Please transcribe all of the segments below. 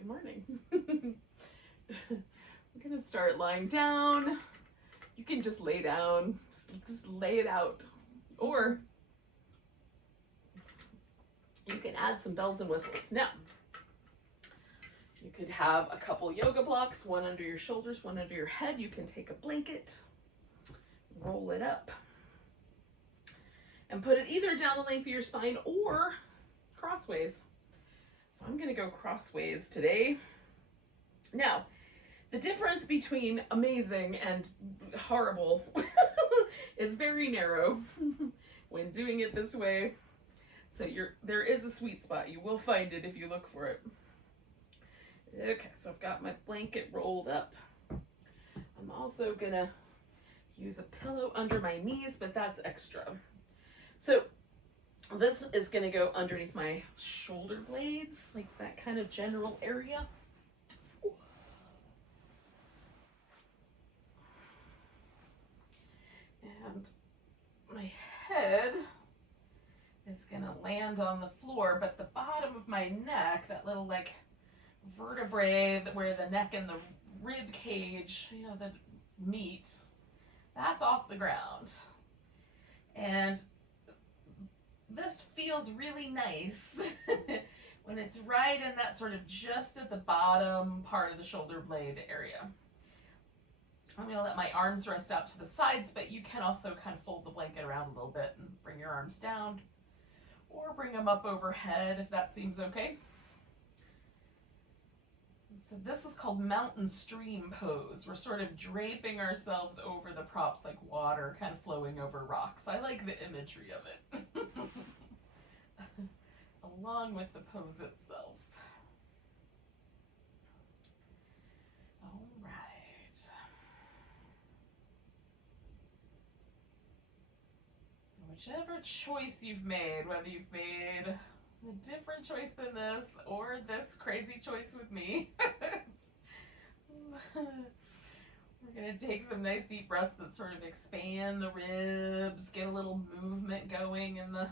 Good morning. We're gonna start lying down. You can just lay down, just lay it out. Or you can add some bells and whistles. Now, you could have a couple yoga blocks, one under your shoulders, one under your head. You can take a blanket, roll it up, and put it either down the length of your spine or crossways. So I'm gonna go crossways today. Now, the difference between amazing and horrible is very narrow when doing it this way. So there is a sweet spot. You will find it if you look for it. Okay, so I've got my blanket rolled up. I'm also gonna use a pillow under my knees, but that's extra. So this is gonna go underneath my shoulder blades, like that kind of general area. And my head is gonna land on the floor, but the bottom of my neck, that little like vertebrae where the neck and the rib cage, that meet, that's off the ground. And this feels really nice when it's right in that sort of just at the bottom part of the shoulder blade area. I'm going to let my arms rest out to the sides, but you can also kind of fold the blanket around a little bit and bring your arms down or bring them up overhead if that seems okay. And so this is called mountain stream pose. We're sort of draping ourselves over the props like water kind of flowing over rocks. I like the imagery of it. Along with the pose itself. All right. So whichever choice you've made, whether you've made a different choice than this or this crazy choice with me, we're going to take some nice deep breaths that sort of expand the ribs, get a little movement going in the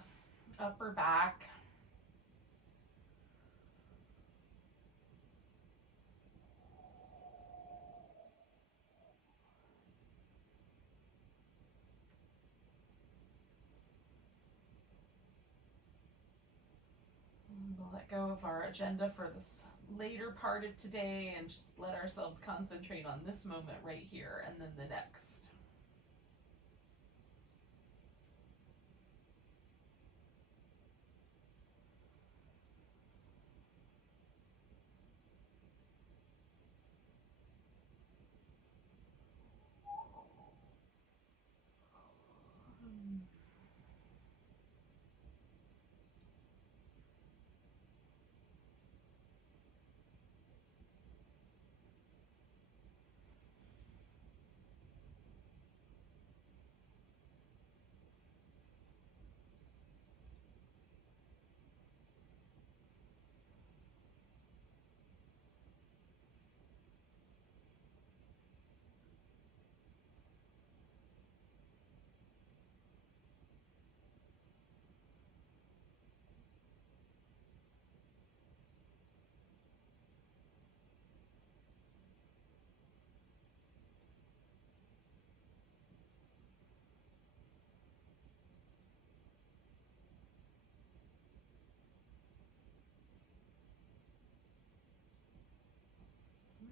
upper back. We'll let go of our agenda for this later part of today and just let ourselves concentrate on this moment right here and then the next.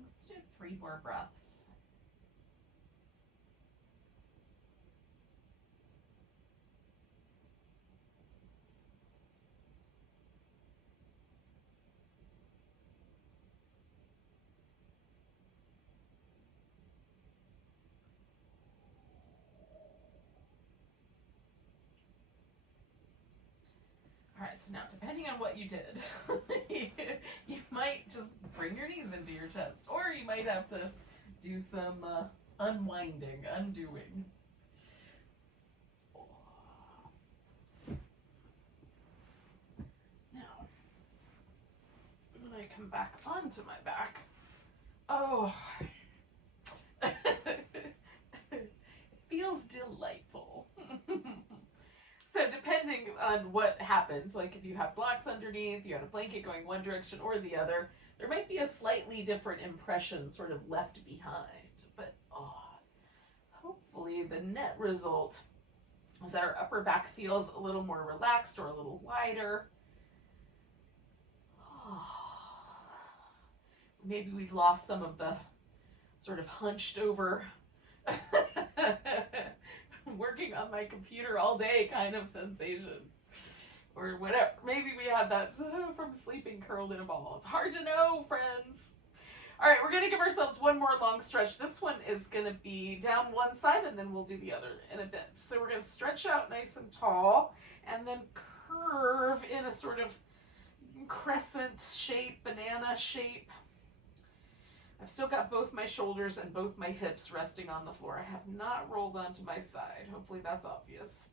Let's do 3 more breaths. All right, so now depending on what you did, you might just bring your knees into your chest, or you might have to do some unwinding, undoing. Now, when I come back onto my back, it feels delightful. So depending, on what happened. Like if you have blocks underneath, you had a blanket going one direction or the other, there might be a slightly different impression sort of left behind. But hopefully the net result is that our upper back feels a little more relaxed or a little wider. Maybe we've lost some of the sort of hunched over working on my computer all day kind of sensation, or whatever. Maybe we had that from sleeping curled in a ball. It's hard to know, friends. All right, we're gonna give ourselves one more long stretch. This one is gonna be down one side and then we'll do the other in a bit. So we're gonna stretch out nice and tall and then curve in a sort of crescent shape, banana shape. I've still got both my shoulders and both my hips resting on the floor. I have not rolled onto my side. Hopefully that's obvious.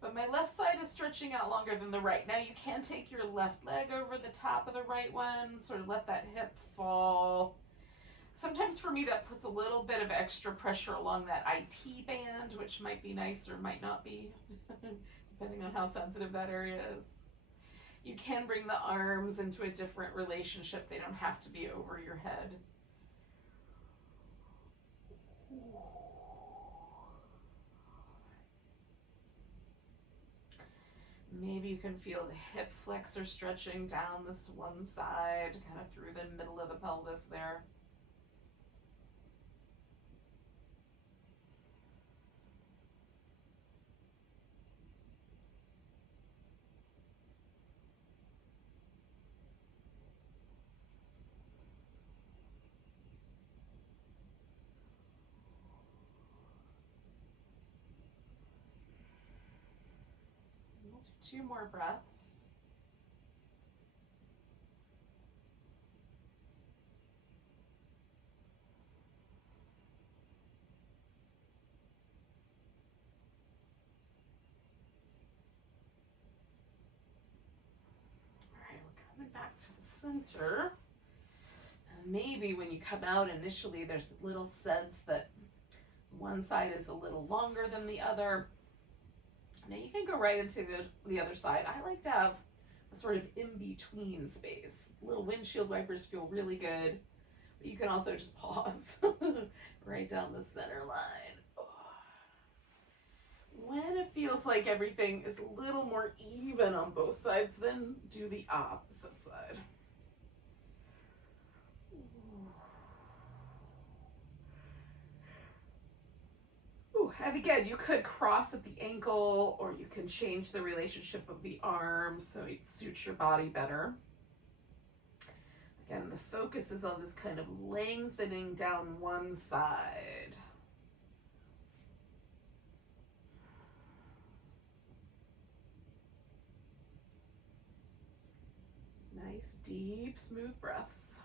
But my left side is stretching out longer than the right. Now you can take your left leg over the top of the right one, sort of let that hip fall. Sometimes for me that puts a little bit of extra pressure along that IT band, which might be nice or might not be, depending on how sensitive that area is. You can bring the arms into a different relationship. They don't have to be over your head. Maybe you can feel the hip flexor stretching down this one side, kind of through the middle of the pelvis there. We'll do 2 more breaths. Back to the center. And maybe when you come out initially, there's a little sense that one side is a little longer than the other. Now you can go right into the other side. I like to have a sort of in-between space. Little windshield wipers feel really good, but you can also just pause right down the center line. When it feels like everything is a little more even on both sides, then do the opposite side. Ooh, and again, you could cross at the ankle, or you can change the relationship of the arms so it suits your body better. Again, the focus is on this kind of lengthening down one side. Nice, deep, smooth breaths.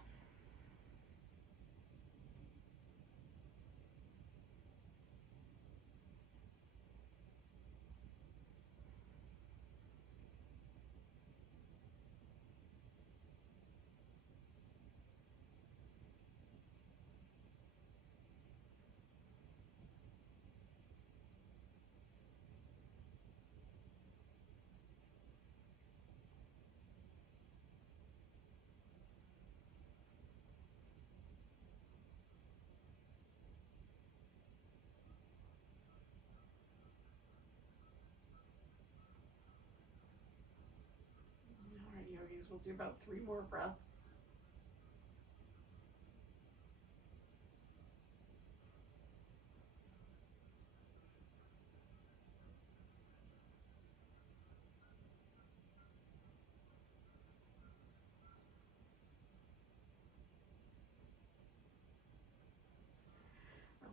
Yogis, we'll do about 3 more breaths.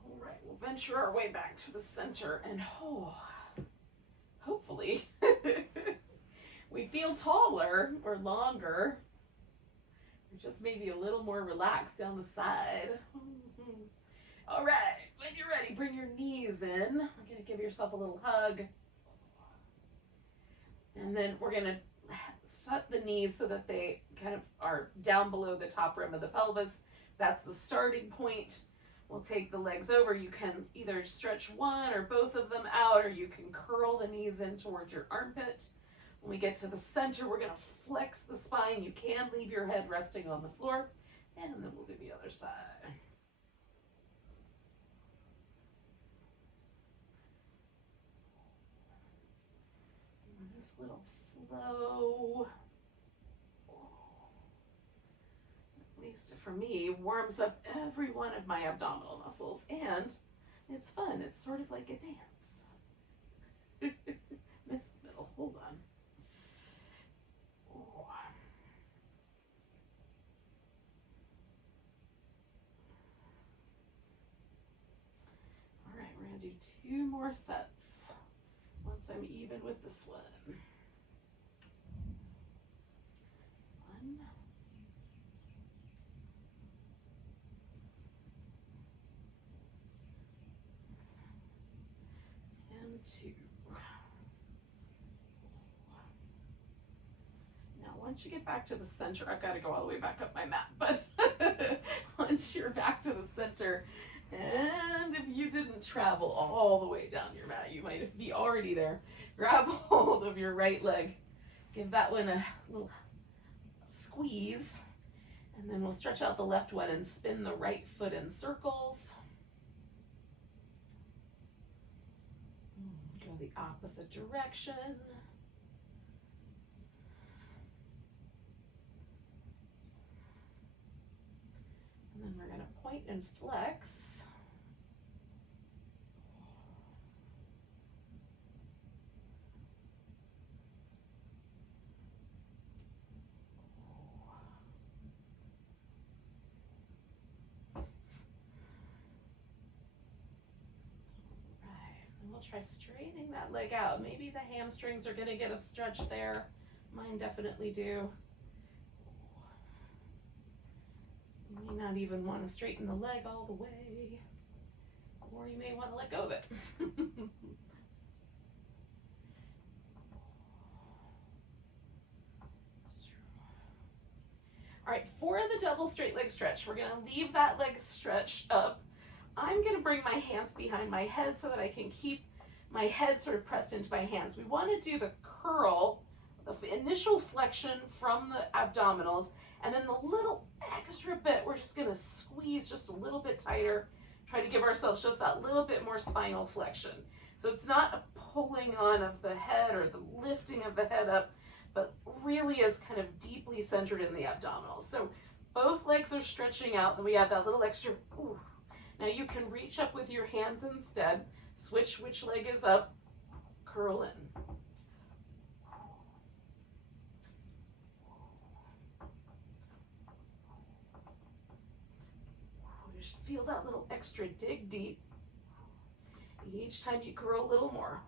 All right, we'll venture our way back to the center, and hopefully we feel taller or longer, or just maybe a little more relaxed down the side. All right, when you're ready, bring your knees in. We're gonna give yourself a little hug. And then we're gonna set the knees so that they kind of are down below the top rim of the pelvis. That's the starting point. We'll take the legs over. You can either stretch one or both of them out, or you can curl the knees in towards your armpit. When we get to the center, we're going to flex the spine. You can leave your head resting on the floor. And then we'll do the other side. And this little flow, at least for me, warms up every one of my abdominal muscles. And it's fun. It's sort of like a dance. Missed the middle. Hold on. We're going to do 2 more sets once I'm even with this one. 1 and 2. Now, once you get back to the center, I've got to go all the way back up my mat, but once you're back to the center, and if you didn't travel all the way down your mat, you might be already there. Grab hold of your right leg. Give that one a little squeeze. And then we'll stretch out the left one and spin the right foot in circles. Go the opposite direction. And then we're going to point and flex. We'll try straightening that leg out. Maybe the hamstrings are going to get a stretch there. Mine definitely do. You may not even want to straighten the leg all the way, or you may want to let go of it. All right, for the double straight leg stretch, we're going to leave that leg stretched up. I'm going to bring my hands behind my head so that I can keep my head sort of pressed into my hands. We want to do the curl, the initial flexion from the abdominals, and then the little extra bit, we're just going to squeeze just a little bit tighter, try to give ourselves just that little bit more spinal flexion. So it's not a pulling on of the head or the lifting of the head up, but really is kind of deeply centered in the abdominals. So both legs are stretching out, then we have that little extra, ooh. Now you can reach up with your hands instead, switch which leg is up, curl in. You should feel that little extra dig deep. Each time you curl a little more.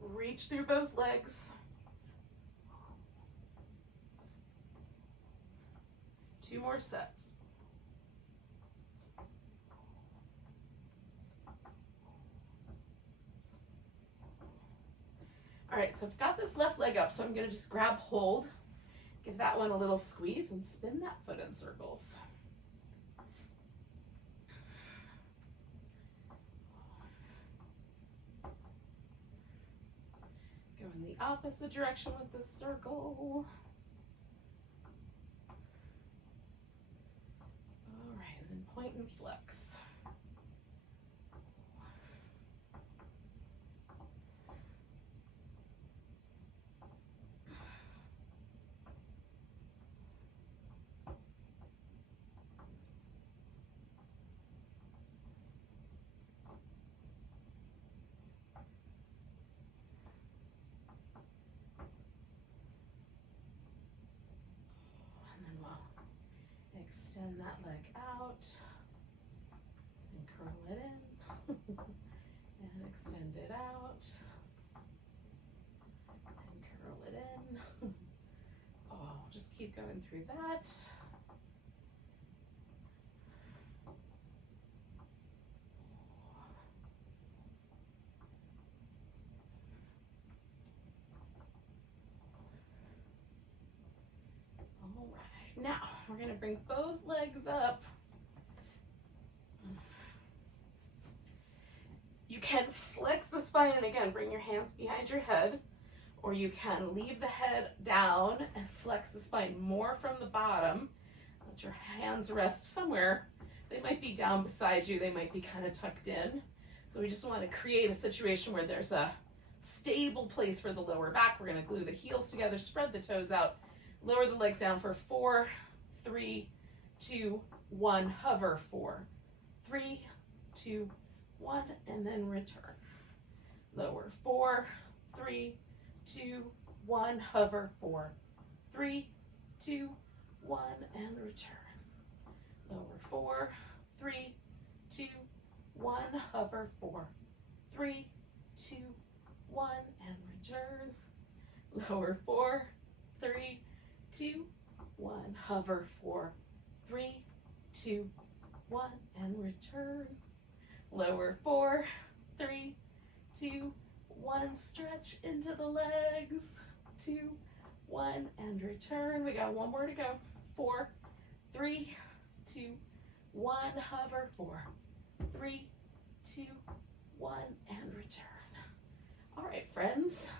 Reach through both legs. 2 more sets. All right, so I've got this left leg up, so I'm going to just grab hold, give that one a little squeeze, and spin that foot in circles. Go in the opposite direction with this circle. All right, and then point and flex. Extend that leg out and curl it in and extend it out and curl it in. Oh, just keep going through that. All right, now We're gonna bring both legs up. You can flex the spine and again, bring your hands behind your head, or you can leave the head down and flex the spine more from the bottom. Let your hands rest somewhere. They might be down beside you. They might be kind of tucked in. So we just want to create a situation where there's a stable place for the lower back. We're going to glue the heels together, spread the toes out, lower the legs down for 4, 3, 2, 1, hover 4, 3, 2, 1, and then return. Lower 4, 3, 2, 1, hover 4, 3, 2, 1, and return. Lower 4, 3, 2, 1, hover 4, 3, 2, 1, and return. Lower 4, 3, 2, 1, hover 4, 3, 2, 1, and return. Lower 4, 3, 2, 1, stretch into the legs, 2, 1, and return. We got one more to go. 4, 3, 2, 1, hover 4, 3, 2, 1, and return. All right, friends.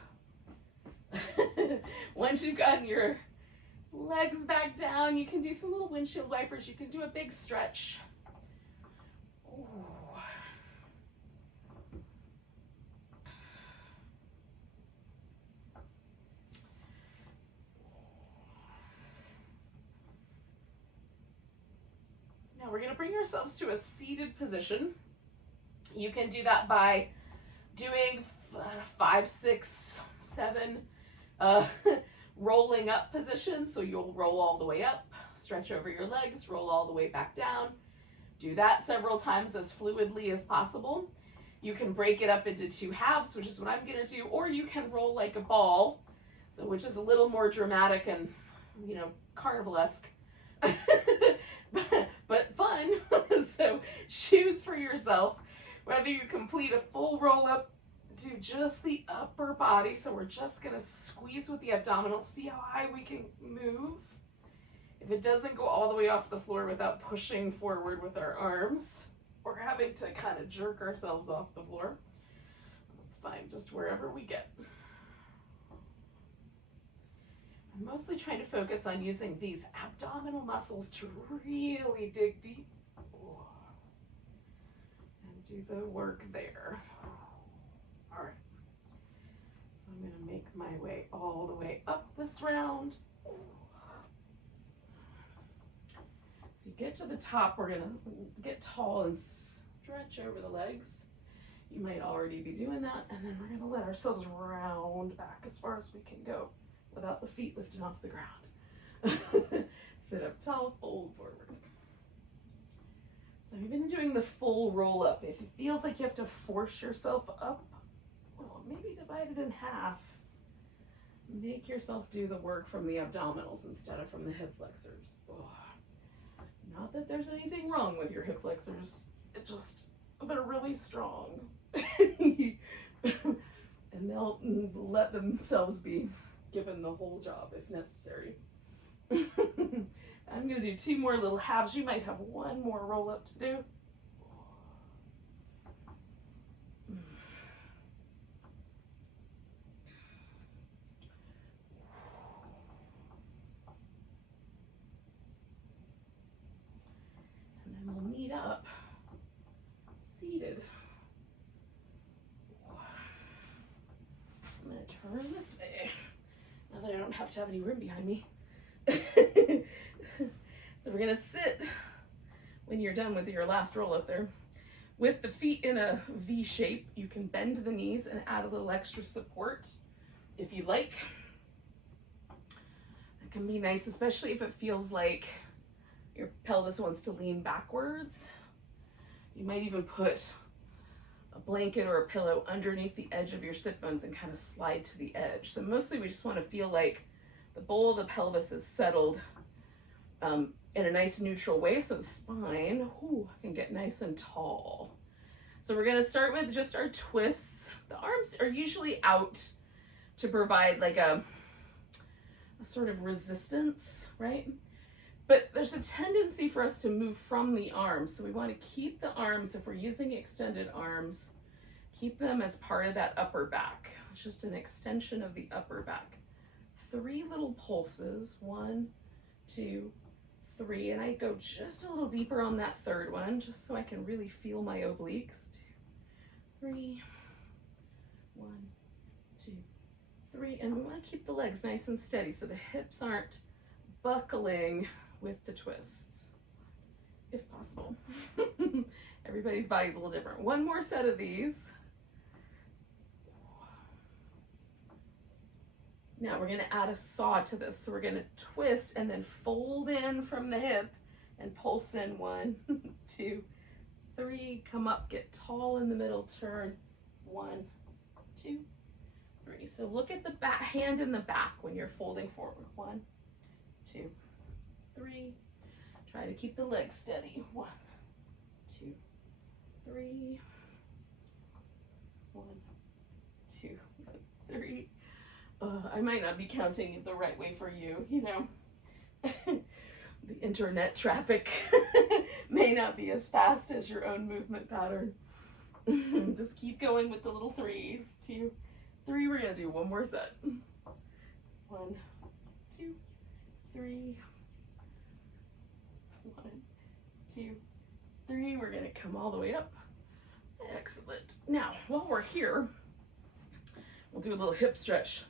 Once you've gotten your legs back down, you can do some little windshield wipers. You can do a big stretch. Ooh. Now we're going to bring ourselves to a seated position. You can do that by doing 5, 6, 7 rolling up positions. So you'll roll all the way up, stretch over your legs, roll all the way back down. Do that several times as fluidly as possible. You can break it up into 2 halves, which is what I'm going to do, or you can roll like a ball, so which is a little more dramatic and, you know, carnivalesque. but fun. So choose for yourself whether you complete a full roll up to just the upper body. So we're just going to squeeze with the abdominals, see how high we can move. If it doesn't go all the way off the floor without pushing forward with our arms or having to kind of jerk ourselves off the floor, that's fine, just wherever we get. I'm mostly trying to focus on using these abdominal muscles to really dig deep and do the work there. All right, so I'm going to make my way all the way up this round. So you get to the top, we're going to get tall and stretch over the legs. You might already be doing that, and then we're going to let ourselves round back as far as we can go without the feet lifting off the ground. Sit up tall, fold forward. So you've been doing the full roll up. If it feels like you have to force yourself up, well, maybe divide it in half. Make yourself do the work from the abdominals instead of from the hip flexors. Oh. Not that there's anything wrong with your hip flexors, it just, they're really strong. And they'll let themselves be given the whole job if necessary. I'm going to do 2 more little halves. You might have 1 more roll up to do. And then we'll meet up seated. I'm going to turn this way. Now that I don't have to have any room behind me. So we're going to sit when you're done with your last roll up there. With the feet in a V shape, you can bend the knees and add a little extra support if you like. It can be nice, especially if it feels like your pelvis wants to lean backwards. You might even put a blanket or a pillow underneath the edge of your sit bones and kind of slide to the edge. So mostly we just want to feel like the bowl of the pelvis is settled in a nice neutral way, so the spine can get nice and tall. So we're going to start with just our twists. The arms are usually out to provide like a sort of resistance, right? But there's a tendency for us to move from the arms. So we want to keep the arms, if we're using extended arms, keep them as part of that upper back. It's just an extension of the upper back. 3 little pulses, 1, 2, 3, and I go just a little deeper on that third one, just so I can really feel my obliques. 2, 3, 1, 2, 3, and we want to keep the legs nice and steady so the hips aren't buckling with the twists, if possible. Everybody's body's a little different. One more set of these. Now we're going to add a saw to this. So we're going to twist and then fold in from the hip and pulse in 1, 2, 3, come up, get tall in the middle, turn, 1, 2, 3. So look at the back, hand in the back when you're folding forward. 1, 2, 3. Try to keep the legs steady. 1, 2, 3. 1, 2, 3. I might not be counting the right way for you, you know. The internet traffic may not be as fast as your own movement pattern. Just keep going with the little 3s. 2, 3. We're going to do one more set. 1, 2, 3. 1, 2, 3. We're going to come all the way up. Excellent. Now, while we're here, we'll do a little hip stretch.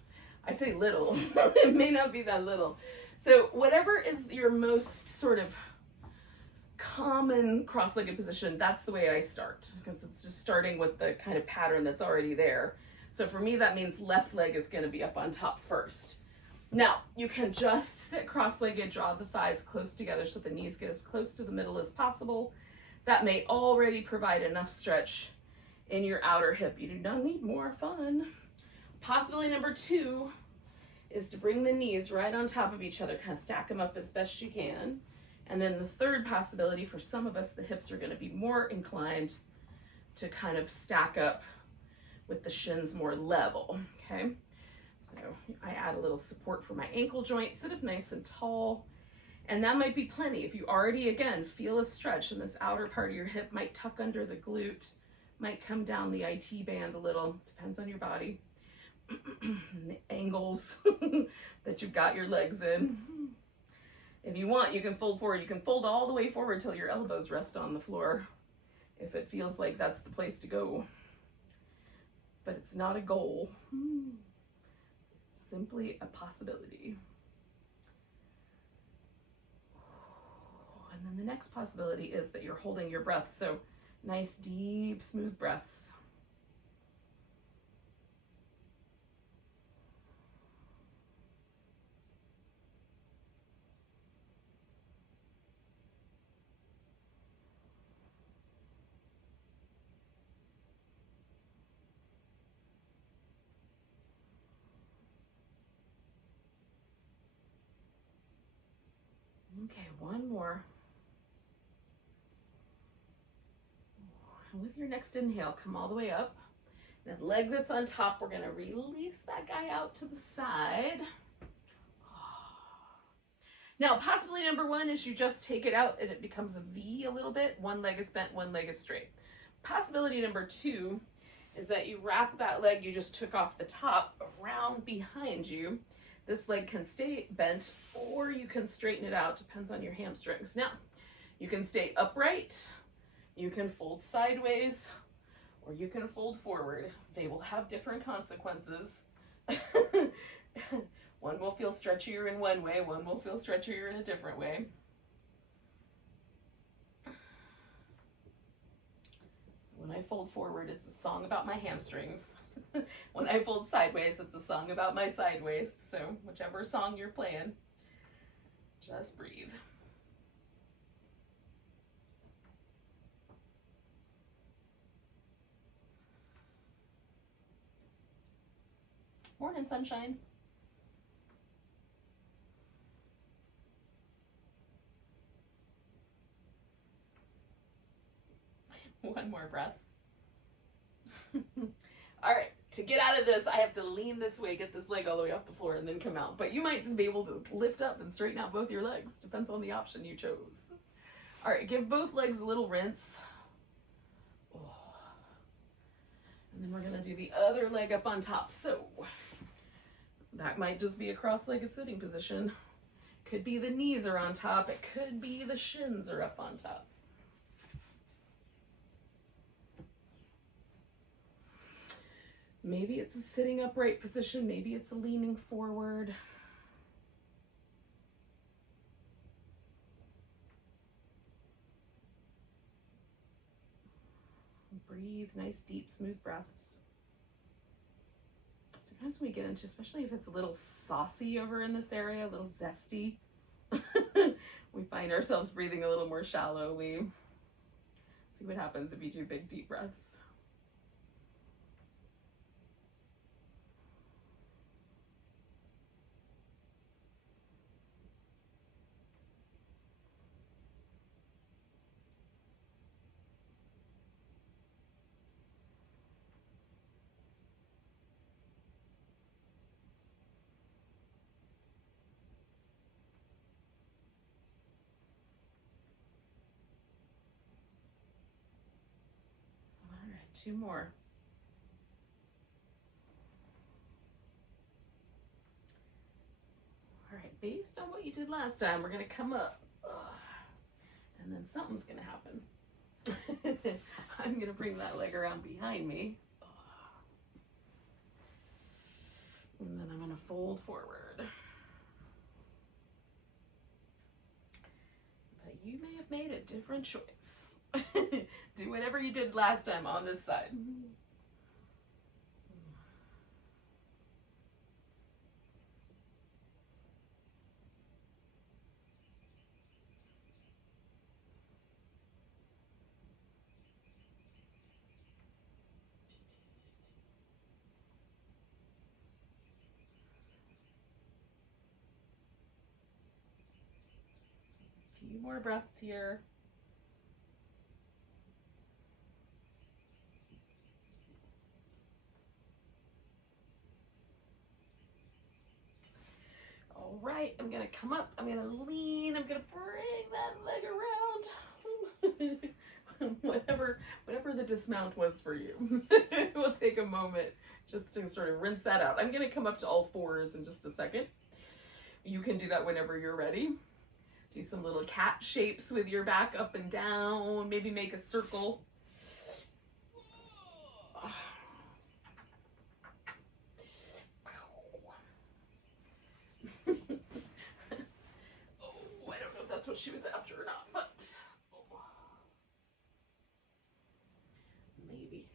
I say little, it may not be that little. So whatever is your most sort of common cross-legged position, that's the way I start, because it's just starting with the kind of pattern that's already there. So for me, that means left leg is going to be up on top first. Now, you can just sit cross-legged, draw the thighs close together so the knees get as close to the middle as possible. That may already provide enough stretch in your outer hip. You do not need more fun. Possibility number 2 is to bring the knees right on top of each other, kind of stack them up as best you can. And then the third possibility, for some of us, the hips are going to be more inclined to kind of stack up with the shins more level, okay? So I add a little support for my ankle joint, sit up nice and tall, and that might be plenty. If you already, again, feel a stretch in this outer part of your hip, might tuck under the glute, might come down the IT band a little, depends on your body. And the angles that you've got your legs in. If you want, you can fold forward. You can fold all the way forward till your elbows rest on the floor, if it feels like that's the place to go. But it's not a goal. It's simply a possibility. And then the next possibility is that you're holding your breath. So nice, deep, smooth breaths. Okay, one more. And with your next inhale, come all the way up. That leg that's on top, we're gonna release that guy out to the side. Now, possibility number 1 is you just take it out and it becomes a V a little bit. One leg is bent, one leg is straight. Possibility number 2 is that you wrap that leg you just took off the top around behind you. This leg can stay bent, or you can straighten it out, depends on your hamstrings. Now, you can stay upright, you can fold sideways, or you can fold forward. They will have different consequences. One will feel stretchier in one way, one will feel stretchier in a different way. So when I fold forward, it's a song about my hamstrings. When I fold sideways, it's a song about my sideways. So whichever song you're playing, just breathe. Morning, sunshine. One more breath. All right, to get out of this, I have to lean this way, get this leg all the way off the floor, and then come out. But you might just be able to lift up and straighten out both your legs. Depends on the option you chose. All right, give both legs a little rinse. And then we're gonna do the other leg up on top. So that might just be a cross-legged sitting position. Could be the knees are on top. It could be the shins are up on top. Maybe it's a sitting upright position. Maybe it's a leaning forward. Breathe, nice, deep, smooth breaths. Sometimes when we get into, especially if it's a little saucy over in this area, a little zesty, we find ourselves breathing a little more shallowly. See what happens if you do big, deep breaths. Two more. All right, based on what you did last time, we're gonna come up. And then something's gonna happen. I'm gonna bring that leg around behind me. And then I'm gonna fold forward. But you may have made a different choice. Do whatever you did last time on this side. A few more breaths here. All right, I'm gonna come up, I'm gonna lean, I'm gonna bring that leg around. whatever the dismount was for you. We'll take a moment just to sort of rinse that out. I'm gonna come up to all fours in just a second. You can do that whenever you're ready. Do some little cat shapes with your back up and down, maybe make a circle. That's what she was after or not, but maybe.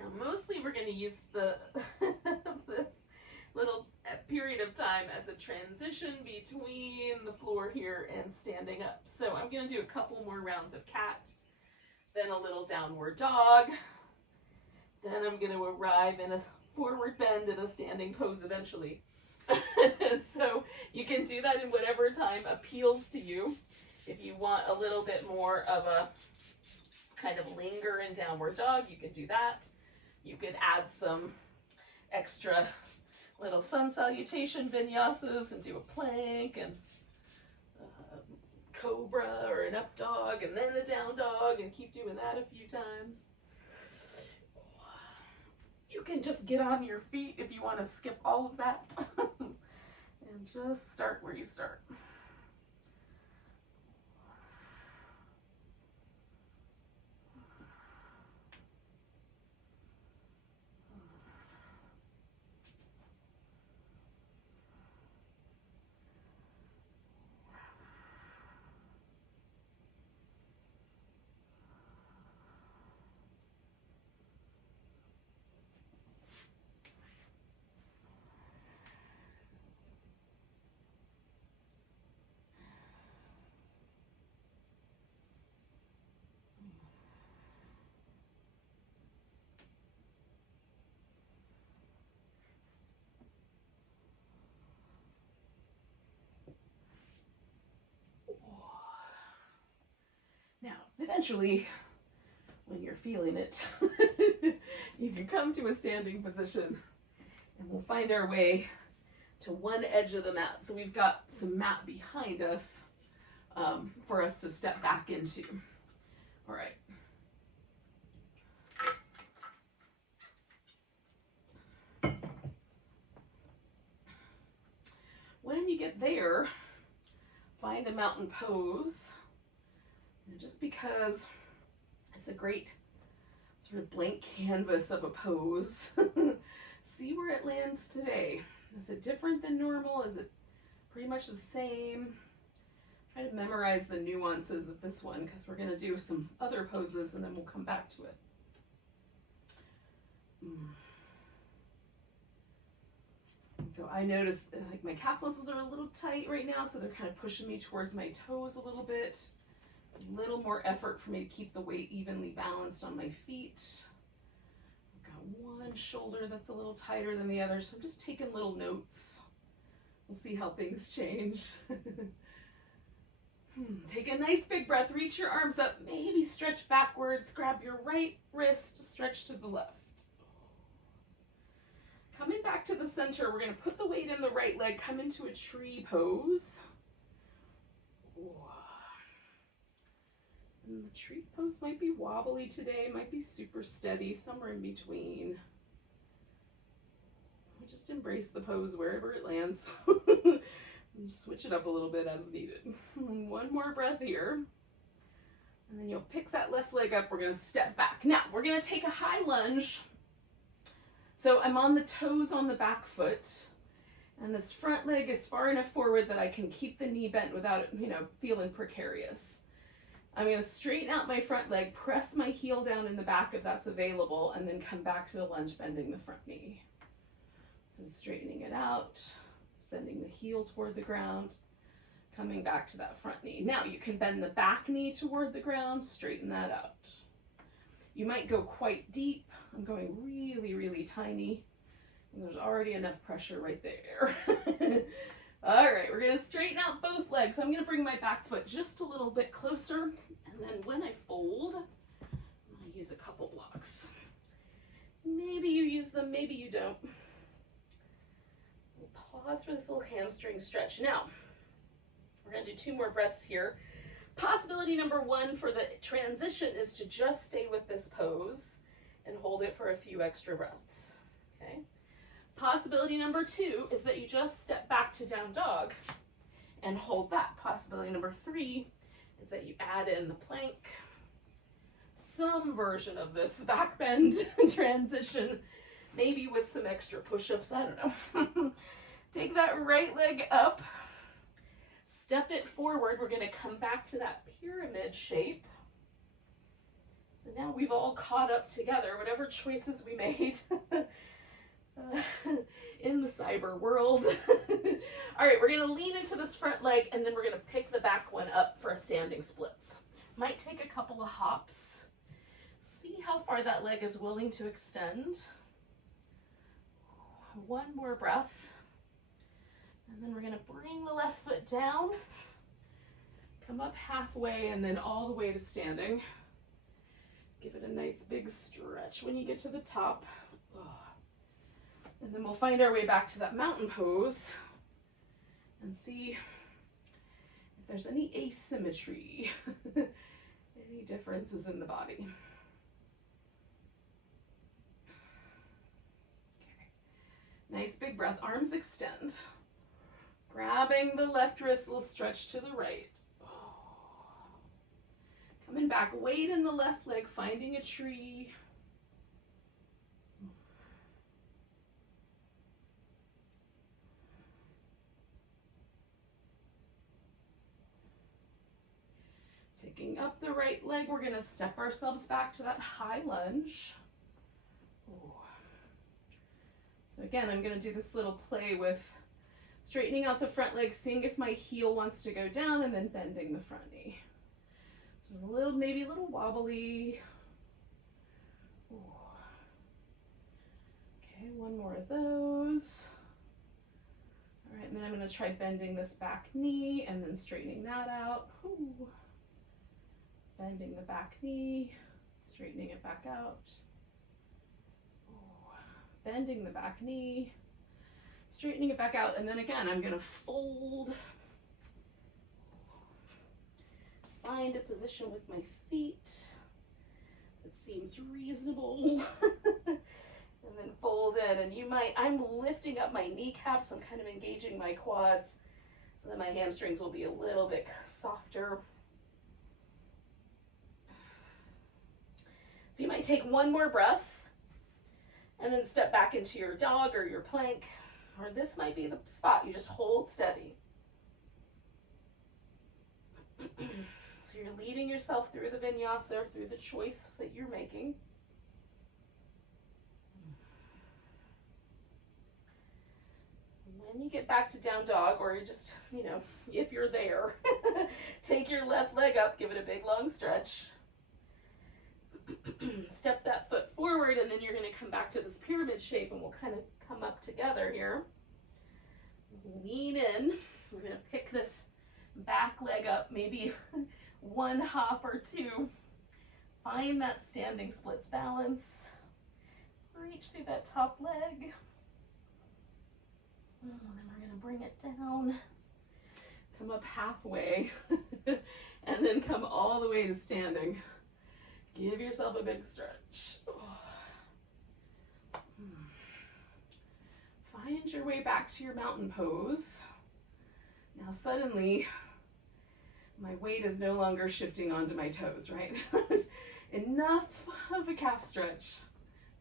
Now, mostly we're going to use the this little period of time as a transition between the floor here and standing up. So I'm going to do a couple more rounds of cat, then a little downward dog. Then I'm going to arrive in a forward bend in a standing pose eventually. So you can do that in whatever time appeals to you. If you want a little bit more of a kind of linger in downward dog, you can do that. You can add some extra little sun salutation vinyasas and do a plank and Cobra or an up dog and then a down dog and keep doing that a few times. You can just get on your feet if you want to skip all of that and just start where you start. Eventually, when you're feeling it, you can come to a standing position, and we'll find our way to one edge of the mat. So we've got some mat behind us for us to step back into. All right. When you get there, find a mountain pose. And just because it's a great sort of blank canvas of a pose, see where it lands today. Is it different than normal? Is it pretty much the same? Try to memorize the nuances of this one because we're going to do some other poses and then we'll come back to it. So I notice like my calf muscles are a little tight right now, so they're kind of pushing me towards my toes a little bit. It's a little more effort for me to keep the weight evenly balanced on my feet. I've got one shoulder that's a little tighter than the other, so I'm just taking little notes. We'll see how things change. Take a nice big breath, reach your arms up, maybe stretch backwards, grab your right wrist, stretch to the left. Coming back to the center, we're going to put the weight in the right leg, come into a tree pose. And the tree pose might be wobbly today, might be super steady, somewhere in between. We just embrace the pose wherever it lands. And switch it up a little bit as needed. One more breath here. And then you'll pick that left leg up. We're going to step back. Now, we're going to take a high lunge. So I'm on the toes on the back foot. And this front leg is far enough forward that I can keep the knee bent without it, feeling precarious. I'm going to straighten out my front leg, press my heel down in the back if that's available, and then come back to the lunge, bending the front knee. So straightening it out. Sending the heel toward the ground, coming back to that front knee. Now you can bend the back knee toward the ground, straighten that out. You might go quite deep. I'm going really, really tiny. And there's already enough pressure right there. All right, we're gonna straighten out both legs. I'm gonna bring my back foot just a little bit closer. And then when I fold, I'm gonna use a couple blocks. Maybe you use them, maybe you don't. Pause for this little hamstring stretch. Now, we're going to do 2 more breaths here. Possibility number 1 for the transition is to just stay with this pose and hold it for a few extra breaths. Okay. Possibility number 2 is that you just step back to down dog and hold that. Possibility number 3 is that you add in the plank. Some version of this back bend transition, maybe with some extra push-ups, I don't know. Take that right leg up, step it forward. We're going to come back to that pyramid shape. So now we've all caught up together, whatever choices we made in the cyber world. All right, we're going to lean into this front leg, and then we're going to pick the back one up for a standing splits. Might take a couple of hops. See how far that leg is willing to extend. One more breath. And then we're going to bring the left foot down, come up halfway, and then all the way to standing. Give it a nice big stretch when you get to the top. And then we'll find our way back to that mountain pose and see if there's any asymmetry, any differences in the body. Okay. Nice big breath, arms extend. Grabbing the left wrist, little stretch to the right. Coming back, weight in the left leg, finding a tree. Picking up the right leg, we're going to step ourselves back to that high lunge. So again, I'm going to do this little play with straightening out the front leg, seeing if my heel wants to go down, and then bending the front knee. So maybe a little wobbly. Ooh. Okay, one more of those. All right, and then I'm going to try bending this back knee and then straightening that out. Ooh. Bending the back knee, straightening it back out. Bending the back knee, straightening it back out, and then again, I'm gonna fold. Find a position with my feet that seems reasonable. And then fold in, and I'm lifting up my kneecaps, so I'm kind of engaging my quads so that my hamstrings will be a little bit softer. So you might take one more breath and then step back into your dog or your plank, or this might be the spot. You just hold steady. So you're leading yourself through the vinyasa, through the choice that you're making. When you get back to down dog, or you just, if you're there, take your left leg up, give it a big long stretch. Step that foot forward, and then you're going to come back to this pyramid shape, and we'll kind of come up together here. Lean in. We're going to pick this back leg up, maybe one hop or two. Find that standing splits balance. Reach through that top leg. And then we're going to bring it down. Come up halfway. And then come all the way to standing. Give yourself a big stretch. Find your way back to your mountain pose. Now suddenly, my weight is no longer shifting onto my toes, right? Enough of a calf stretch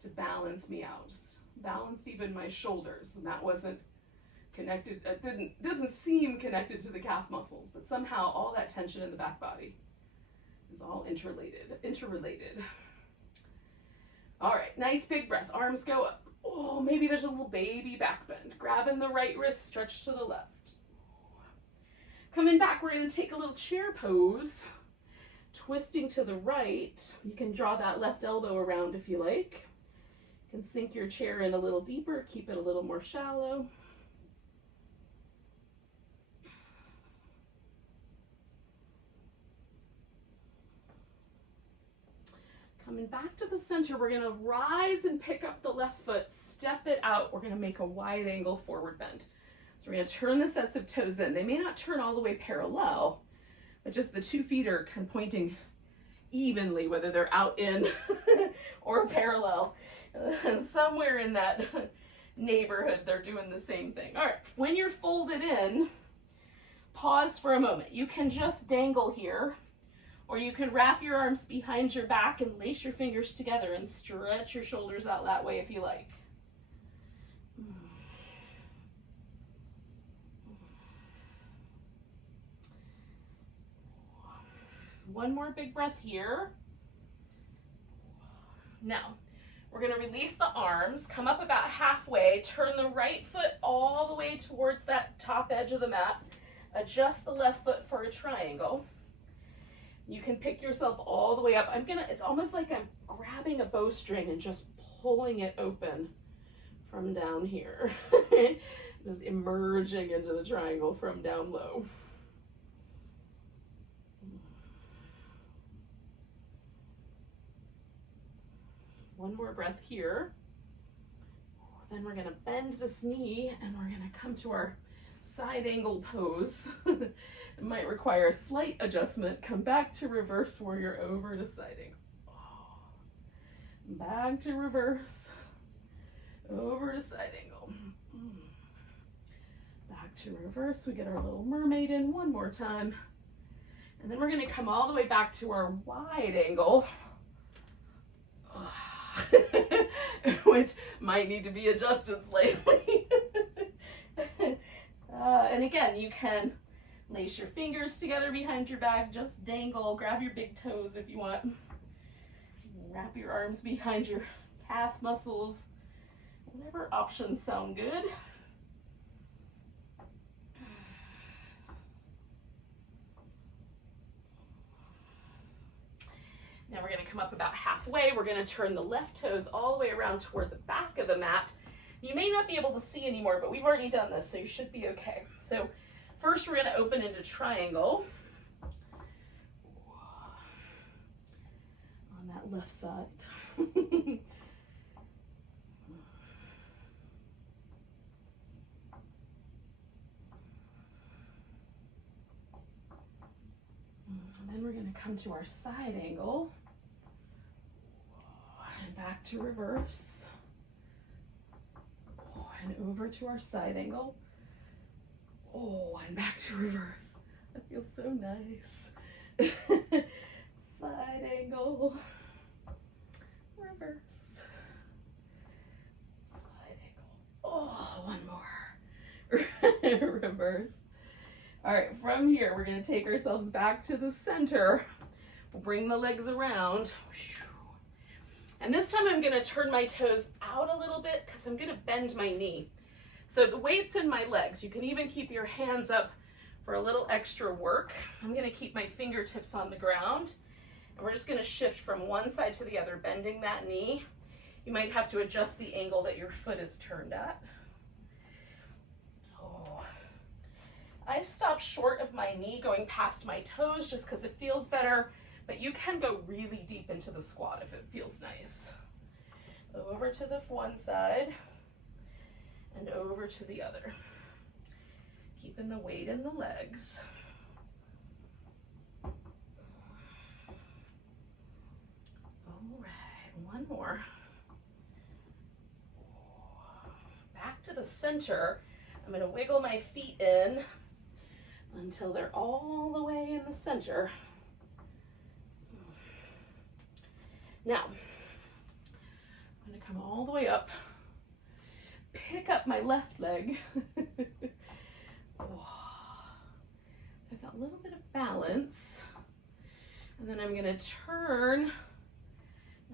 to balance me out. Just balanced even my shoulders, and that wasn't connected. It doesn't seem connected to the calf muscles, but somehow all that tension in the back body is all interrelated. All right, nice big breath. Arms go up. Oh, maybe there's a little baby back bend. Grabbing the right wrist, stretch to the left. Coming back, we're going to take a little chair pose. Twisting to the right. You can draw that left elbow around if you like. You can sink your chair in a little deeper, keep it a little more shallow. Coming back to the center, we're going to rise and pick up the left foot, step it out. We're going to make a wide angle forward bend. So we're going to turn the sets of toes in. They may not turn all the way parallel, but just the 2 feet are kind of pointing evenly, whether they're out in or parallel. Somewhere in that neighborhood, they're doing the same thing. All right, when you're folded in, pause for a moment. You can just dangle here, or you can wrap your arms behind your back and lace your fingers together and stretch your shoulders out that way if you like. One more big breath here. Now, we're going to release the arms, come up about halfway, turn the right foot all the way towards that top edge of the mat, adjust the left foot for a triangle. You can pick yourself all the way up. It's almost like I'm grabbing a bowstring and just pulling it open from down here. Just emerging into the triangle from down low. One more breath here. Then we're going to bend this knee and we're going to come to our side angle pose. It might require a slight adjustment. Come back to reverse warrior over to side angle. Back to reverse, over to side angle. Back to reverse. We get our little mermaid in one more time. And then we're going to come all the way back to our wide angle. Which might need to be adjusted slightly. And again, you can lace your fingers together behind your back, just dangle, grab your big toes if you want. Wrap your arms behind your calf muscles. Whatever options sound good. Now we're going to come up about halfway. We're going to turn the left toes all the way around toward the back of the mat. You may not be able to see anymore, but we've already done this, so you should be okay. So first we're going to open into triangle. that left side. And then we're going to come to our side angle and back to reverse and over to our side angle. Oh, and back to reverse. That feels so nice. Side angle, reverse, side angle. Oh, one more. Reverse. All right, from here, we're going to take ourselves back to the center. We'll bring the legs around. And this time I'm going to turn my toes out a little bit because I'm going to bend my knee. So the weight's in my legs. You can even keep your hands up for a little extra work. I'm going to keep my fingertips on the ground. And we're just going to shift from one side to the other, bending that knee. You might have to adjust the angle that your foot is turned at. I stop short of my knee going past my toes just because it feels better, but you can go really deep into the squat if it feels nice. Over to the one side and over to the other. Keeping the weight in the legs. All right, one more. Back to the center. I'm going to wiggle my feet in until they're all the way in the center. Now, I'm going to come all the way up, pick up my left leg. I've got a little bit of balance. And then I'm going to turn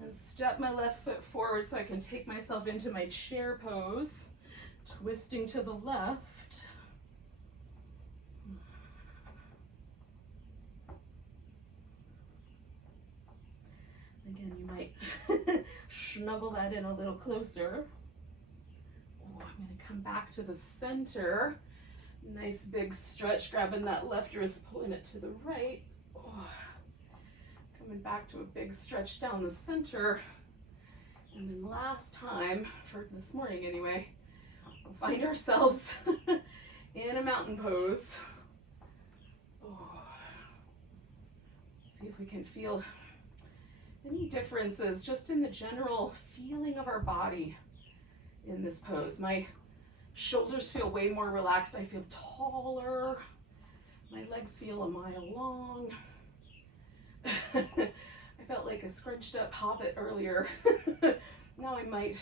and step my left foot forward so I can take myself into my chair pose, twisting to the left. Again, you might snuggle that in a little closer. Oh, I'm going to come back to the center. Nice big stretch, grabbing that left wrist, pulling it to the right. Oh, coming back to a big stretch down the center. And then last time, for this morning anyway, we'll find ourselves in a mountain pose. Oh. See if we can feel any differences just in the general feeling of our body in this pose. My shoulders feel way more relaxed. I feel taller. My legs feel a mile long. I felt like a scrunched up hobbit earlier. Now I might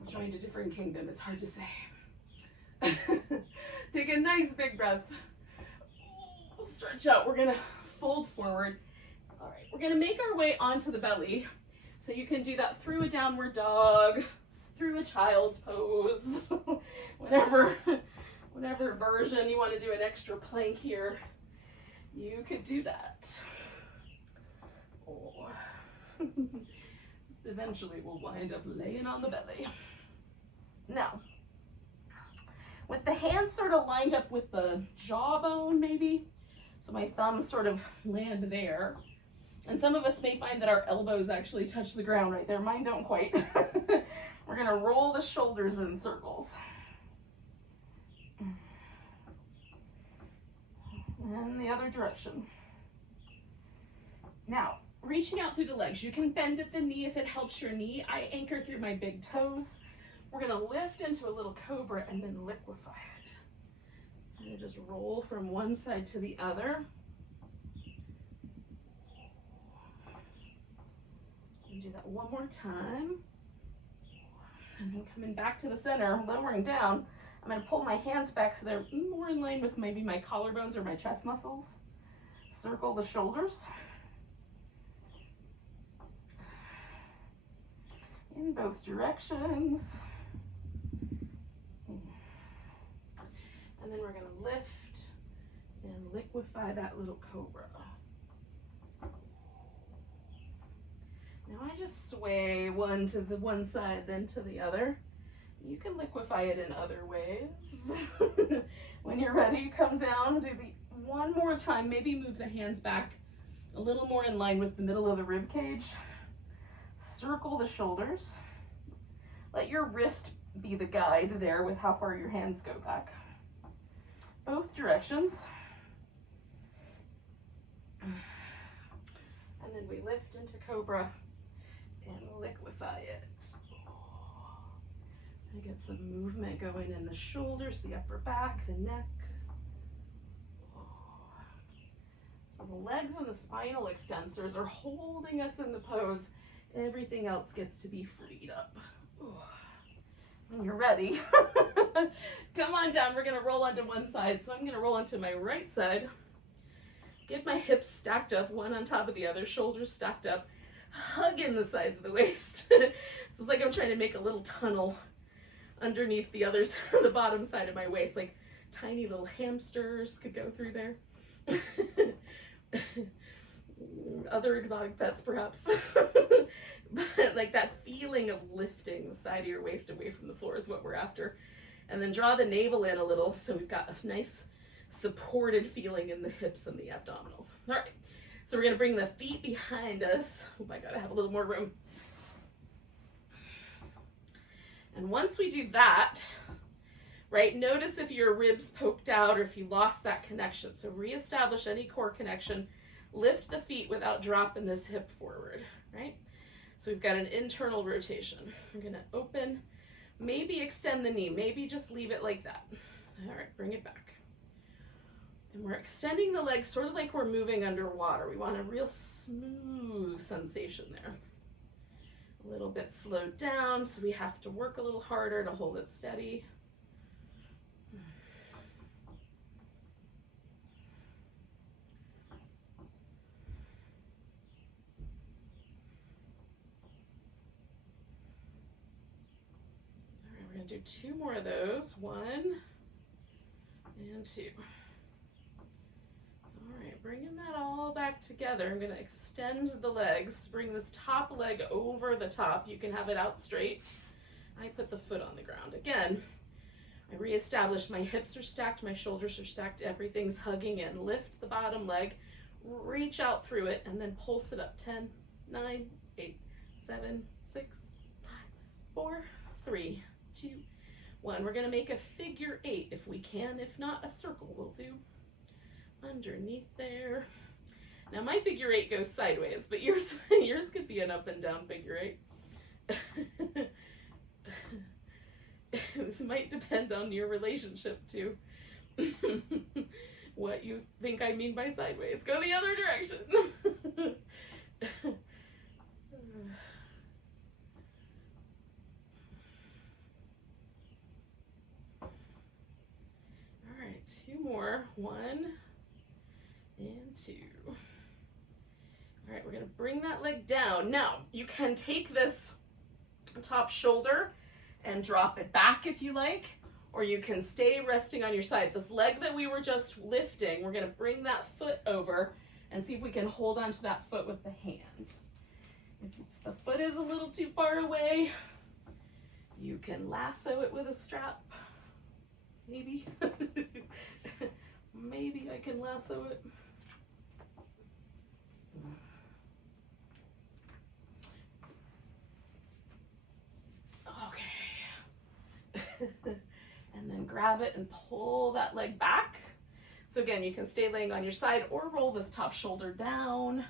have joined a different kingdom. It's hard to say. Take a nice big breath. We'll stretch out. We're gonna fold forward. All right, we're gonna make our way onto the belly. So you can do that through a downward dog, through a child's pose, whatever version you want to do, an extra plank here, you could do that. Oh. Just eventually we'll wind up laying on the belly. Now, with the hands sort of lined up with the jawbone maybe, so my thumbs sort of land there. And some of us may find that our elbows actually touch the ground right there. Mine don't quite. We're gonna roll the shoulders in circles. And the other direction. Now, reaching out through the legs. You can bend at the knee if it helps your knee. I anchor through my big toes. We're gonna lift into a little cobra and then liquefy it. And just roll from one side to the other. And do that one more time. And then coming back to the center, lowering down, I'm going to pull my hands back so they're more in line with maybe my collarbones or my chest muscles. Circle the shoulders. In both directions. And then we're going to lift and liquefy that little cobra. Now I just sway one to the one side, then to the other. You can liquefy it in other ways. When you're ready, come down, do the one more time. Maybe move the hands back a little more in line with the middle of the rib cage. circle the shoulders. Let your wrist be the guide there with how far your hands go back. Both directions. And then we lift into Cobra and liquefy it. And get some movement going in the shoulders, the upper back, the neck. So the legs and the spinal extensors are holding us in the pose. Everything else gets to be freed up. When you're ready, come on down. We're gonna roll onto one side. So I'm gonna roll onto my right side. Get my hips stacked up, one on top of the other, shoulders stacked up, hug in the sides of the waist. So it's like I'm trying to make a little tunnel underneath the others, the bottom side of my waist, like tiny little hamsters could go through there. Other exotic pets, perhaps. But like that feeling of lifting the side of your waist away from the floor is what we're after. And then draw the navel in a little so we've got a nice supported feeling in the hips and the abdominals. All right, so we're gonna bring the feet behind us. Oh my God, I have a little more room. And once we do that, right, notice if your ribs poked out or if you lost that connection. So reestablish any core connection. Lift the feet without dropping this hip forward, right? So we've got an internal rotation. I'm gonna open, maybe extend the knee, maybe just leave it like that. All right, bring it back. And we're extending the legs sort of like we're moving underwater. We want a real smooth sensation there. A little bit slowed down, so we have to work a little harder to hold it steady. We're gonna do 2 more of those, 1 and 2. All right, bringing that all back together. I'm gonna extend the legs, bring this top leg over the top. You can have it out straight. I put the foot on the ground. Again, I reestablish my hips are stacked, my shoulders are stacked, everything's hugging in. Lift the bottom leg, reach out through it, and then pulse it up. 10, 9, 8, 7, 6, 5, 4, 3, 2, 1. We're gonna make a figure 8 if we can. If not, a circle will do. Underneath there. Now my figure 8 goes sideways, but yours could be an up and down figure 8. This might depend on your relationship too. What you think I mean by sideways. Go the other direction. All right, 2 more. 1 and 2. All right, we're gonna bring that leg down. Now, you can take this top shoulder and drop it back if you like, or you can stay resting on your side. This leg that we were just lifting, we're gonna bring that foot over and see if we can hold onto that foot with the hand. If the foot is a little too far away, you can lasso it with a strap. Maybe. Maybe I can lasso it. And then grab it and pull that leg back. So again, you can stay laying on your side or roll this top shoulder down.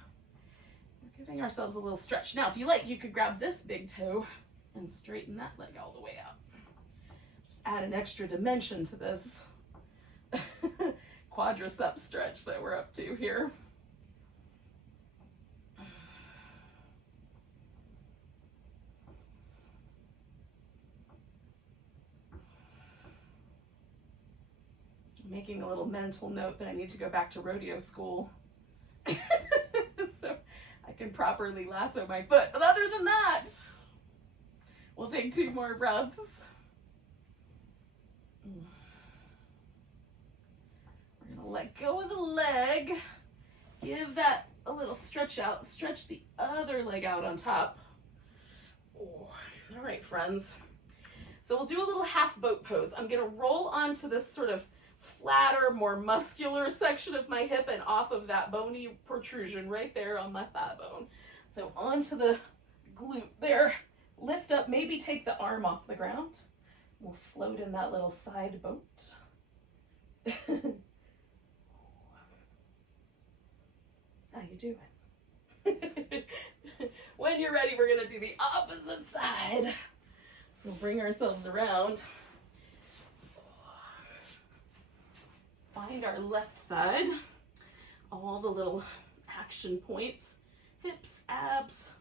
We're giving ourselves a little stretch. Now, if you like, you could grab this big toe and straighten that leg all the way out. Just add an extra dimension to this quadricep stretch that we're up to here. Making a little mental note that I need to go back to rodeo school so I can properly lasso my foot. But other than that, we'll take 2 more breaths. We're gonna let go of the leg, give that a little stretch out, stretch the other leg out on top. Oh. All right, friends. So we'll do a little half boat pose. I'm gonna roll onto this sort of flatter, more muscular section of my hip and off of that bony protrusion right there on my thigh bone. So onto the glute there. Lift up, maybe take the arm off the ground. We'll float in that little side boat. How you doing? When you're ready, we're gonna do the opposite side. So bring ourselves around. Find our left side. All the little action points. Hips, abs,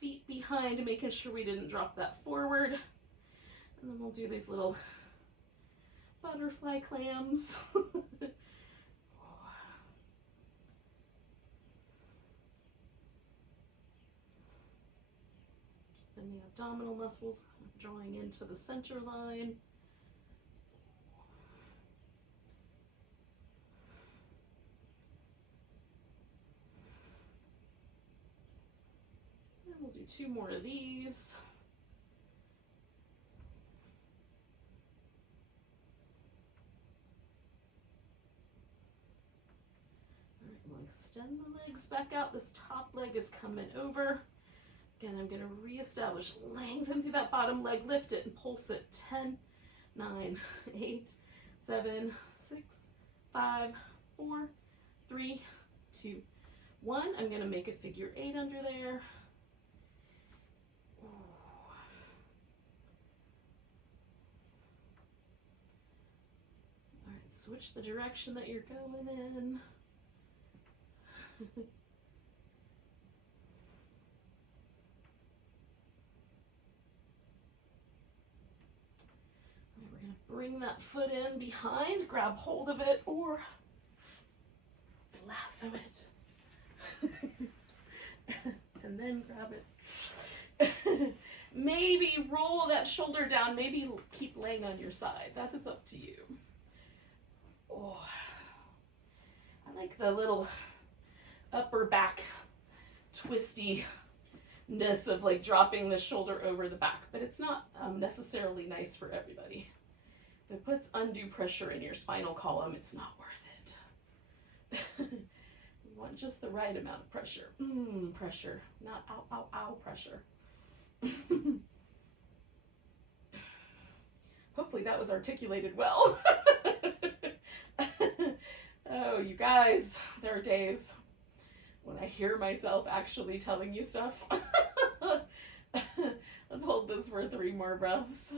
feet behind, making sure we didn't drop that forward. And then we'll do these little butterfly clams. Keeping the abdominal muscles drawing into the center line. And we'll do 2 more of these. All right, we'll extend the legs back out. This top leg is coming over. Again, I'm going to reestablish, lengthen through that bottom leg, lift it and pulse it. 10, 9, 8, 7, 6, 5, 4, 3, 2, 1. I'm going to make a figure 8 under there. All right, switch the direction that you're going in. Bring that foot in behind, grab hold of it, or lasso it. And then grab it. Maybe roll that shoulder down, maybe keep laying on your side. That is up to you. Oh, I like the little upper back twistiness of like dropping the shoulder over the back, but it's not necessarily nice for everybody. If it puts undue pressure in your spinal column, it's not worth it. You want just the right amount of pressure. Pressure, not ow, ow, ow pressure. Hopefully that was articulated well. Oh, you guys, there are days when I hear myself actually telling you stuff. Let's hold this for 3 more breaths.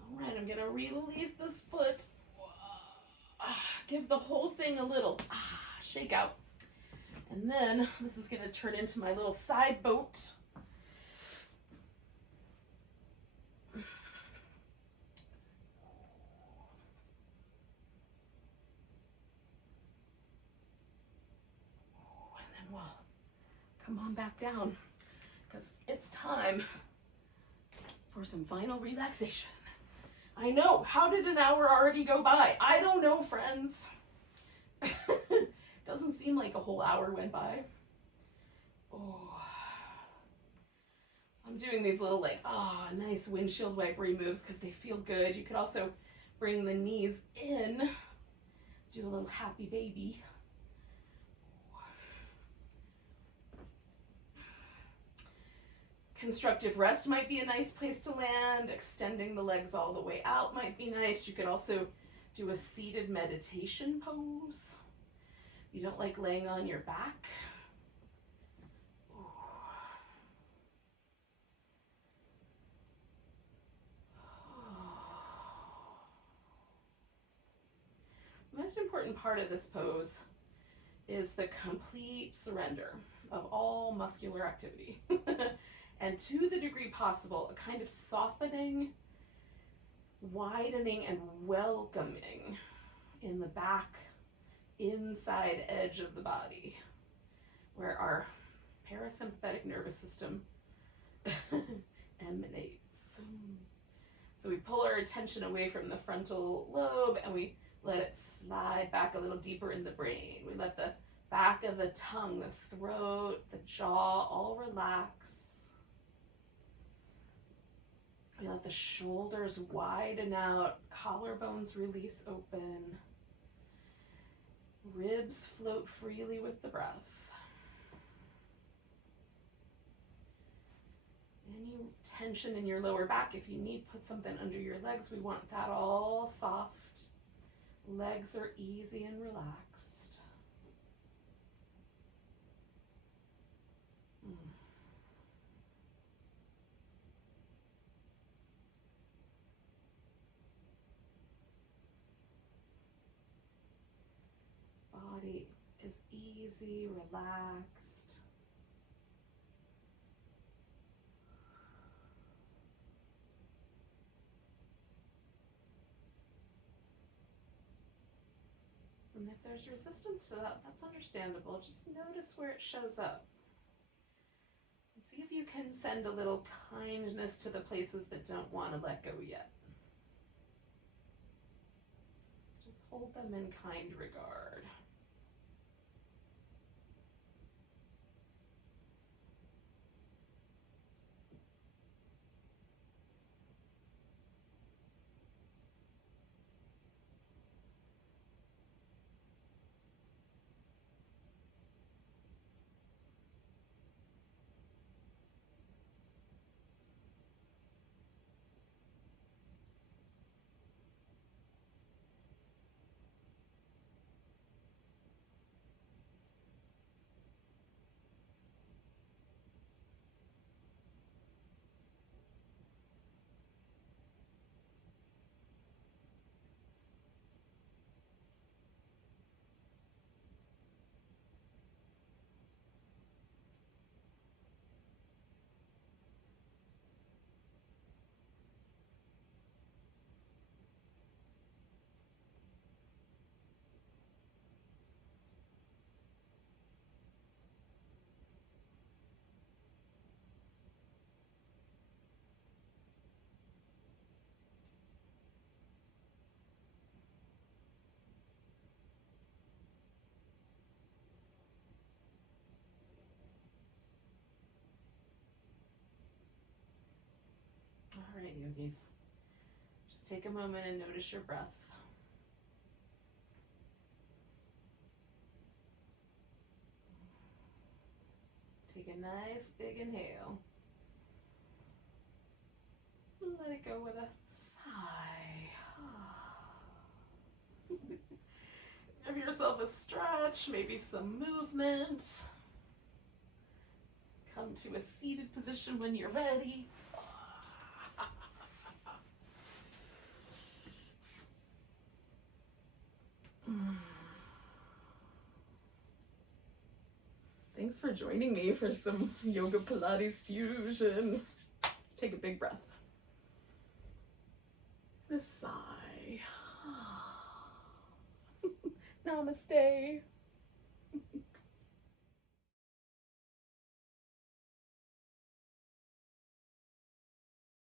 All right, I'm gonna release this foot. Give the whole thing a little shake out. And then this is gonna turn into my little side boat. And then we'll come on back down because it's time for some final relaxation. I know, how did an hour already go by? I don't know, friends. Doesn't seem like a whole hour went by. Oh. So I'm doing these little like, nice windshield wipery moves because they feel good. You could also bring the knees in, do a little happy baby. Constructive rest might be a nice place to land. Extending the legs all the way out might be nice. You could also do a seated meditation pose. You don't like laying on your back. The most important part of this pose is the complete surrender of all muscular activity. And to the degree possible, a kind of softening, widening, and welcoming in the back, inside edge of the body, where our parasympathetic nervous system emanates. So we pull our attention away from the frontal lobe and we let it slide back a little deeper in the brain. We let the back of the tongue, the throat, the jaw all relax. We let the shoulders widen out, collarbones release open, ribs float freely with the breath. Any tension in your lower back, if you need, put something under your legs. We want that all soft. Legs are easy and relaxed. Body is easy, relaxed. And if there's resistance to that, that's understandable. Just notice where it shows up. And see if you can send a little kindness to the places that don't want to let go yet. Just hold them in kind regard. All right, yogis. Just take a moment and notice your breath. Take a nice big inhale. Let it go with a sigh. Give yourself a stretch, maybe some movement. Come to a seated position when you're ready. Thanks for joining me for some yoga Pilates fusion. Let's take a big breath. A sigh. Namaste.